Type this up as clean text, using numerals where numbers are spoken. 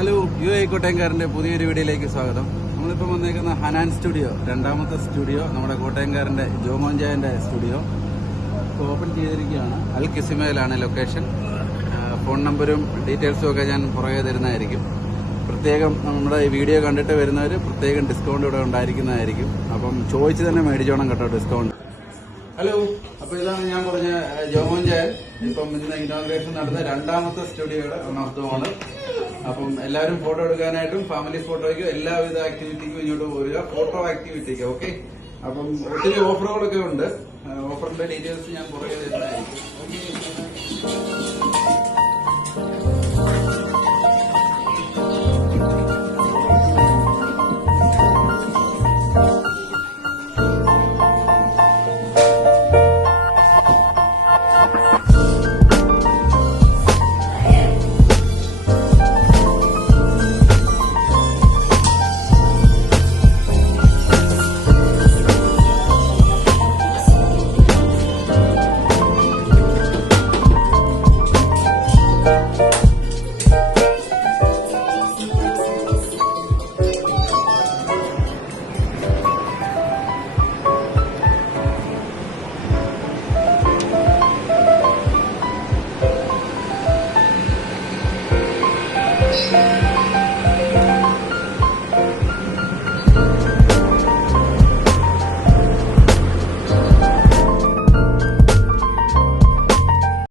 Hello U A കോട്ടയംകാരന്റെ പുതിയൊരു വീഡിയോയിലേക്ക് സ്വാഗതം. നമ്മളിപ്പോൾ വന്നേക്കുന്ന ഹനാൻ സ്റ്റുഡിയോ, രണ്ടാമത്തെ സ്റ്റുഡിയോ, നമ്മുടെ കോട്ടയംകാരന്റെ ജോമോൻജായന്റെ സ്റ്റുഡിയോ ഇപ്പോൾ ഓപ്പൺ ചെയ്തിരിക്കുകയാണ്. അൽ കിസിമയിലാണ് ലൊക്കേഷൻ. ഫോൺ നമ്പരും ഡീറ്റെയിൽസും ഒക്കെ ഞാൻ പുറകെ തരുന്നതായിരിക്കും. പ്രത്യേകം നമ്മുടെ ഈ വീഡിയോ കണ്ടിട്ട് വരുന്നവർ പ്രത്യേകം ഡിസ്കൗണ്ട് ഇവിടെ ഉണ്ടായിരിക്കുന്നതായിരിക്കും. അപ്പം ചോദിച്ച് തന്നെ മേടിച്ചോണം കേട്ടോ ഡിസ്കൗണ്ട്. ഹലോ, അപ്പൊ ഇതാണ് ഞാൻ പറഞ്ഞ ജോമോൻജായൻ. ഇപ്പം ഇന്ന് ഇനോഗ്രേഷൻ നടന്ന രണ്ടാമത്തെ സ്റ്റുഡിയോയുടെ ഒന്നാമത്തുമാണ്. അപ്പം എല്ലാവരും ഫോട്ടോ എടുക്കാനായിട്ടും ഫാമിലി ഫോട്ടോയ്ക്കും എല്ലാവിധ ആക്ടിവിറ്റിക്കും ഇങ്ങോട്ട് പോരുക, ഫോട്ടോ ആക്ടിവിറ്റിക്ക്. ഓക്കെ, അപ്പം ഒത്തിരി ഓഫറുകളൊക്കെ ഉണ്ട്. ഓഫറിന്റെ ഡീറ്റെയിൽസ് ഞാൻ പുറകെ തരുന്നതായിരിക്കും.